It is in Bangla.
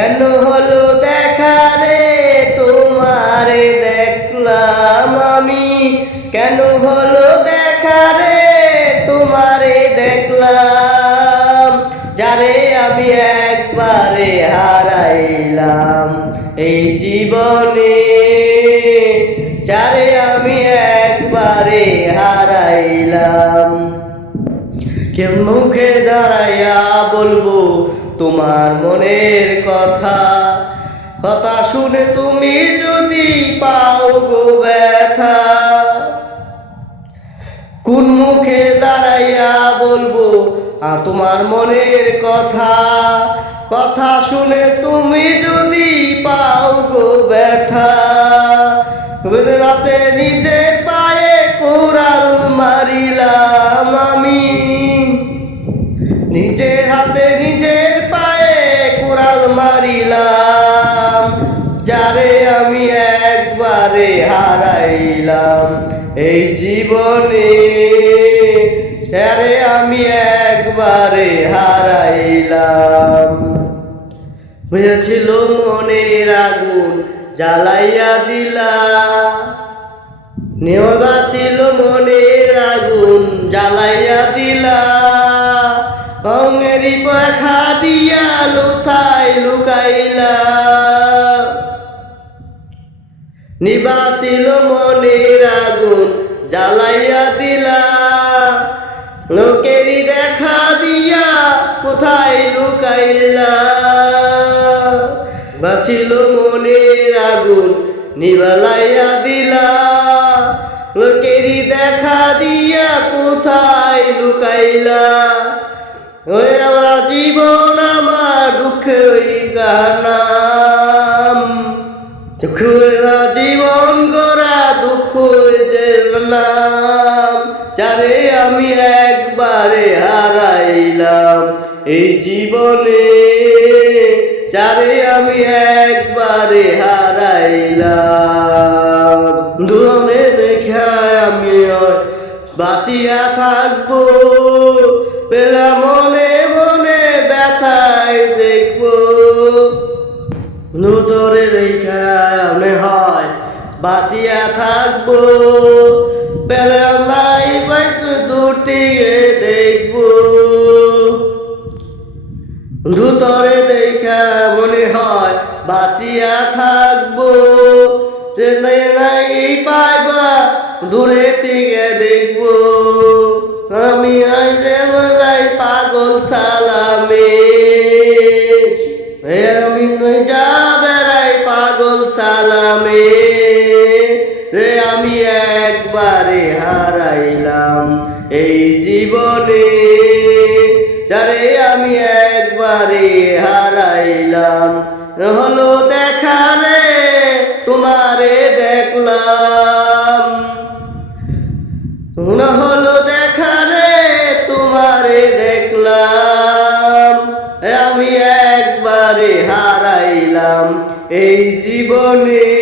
কেন হলো দেখা রে তোমারে দেখলাম আমি, কেন হলো দেখা রে তোমারে দেখলাম, যারে আমি একবারে হারাইলাম এই জীবনে, যারে আমি একবারে হারাইলাম। কেউ মুখে দাঁড়াইয়া বলবো তোমার মনের কথা, কথা শুনে তুমি যদি পাও গো ব্যথা। কোন মুখে দাঁড়াইয়া বলবো তোমার মনের কথা, কথা শুনে তুমি যদি পাও গো ব্যথা। রাতে নিজের পায়ে কোরাল মারিলাম আমি, নিজের হাতে নিজের পায়ে কোরাল মারিলাম, যারে আমি একবারে হারাইলাম এই জীবনে, যারে আমি একবারে হারাইলাম। বুঝেছিল মনের আগুন জ্বালাইয়া দিলা, নেওয়াছিল মনের আগুন জ্বালাইয়া দিলা, অঙ্গেরি পাখা দিয়া লুথাই লুকাইলা। নিবাসিল মনের আগুন জ্বালাইয়া দিলা, লোকেরই দেখা দিয়া কোথায় লুকাইলা। বাসিল মনের আগুন নিবালাইয়া দিলা, লোকেরই দেখা দিয়া কোথায় লুকাইলা। ওই আমরা জীবন আমার দুঃখই গানাম, দুঃখেরা জীবন গড়া দুঃখ যে নাম, যারে আমি একবারে হারাইলাম এই জীবনে, যারে আমি একবারে হারাইলাম। দূরে রেখে আমি বাঁচিয়া থাকবো, পেলা মনে মনে ব্যথায় দেখবো। নূতরে রেখা আমি হয় বাঁচিয়া থাকবো, পেলাম নাই বাইতে দূর থেকে দেখবো। ধুতরে দেখা মনে হয় বাঁচিয়া থাকবো, যে নাই পাইবা দূরে থেকে দেখবো। আমি আইলে মলাই পাগল সালামে, আমি যা বেড়াই পাগল সালামে রে, আমি একবারে হারাইলাম এই জীবনে, যারে আমি একবারে হারাইলাম। হলো দেখা রে তোমারে দেখলাম, হলো দেখা রে তোমারে দেখলাম, আমি একবারে হারাইলাম এই জীবনে।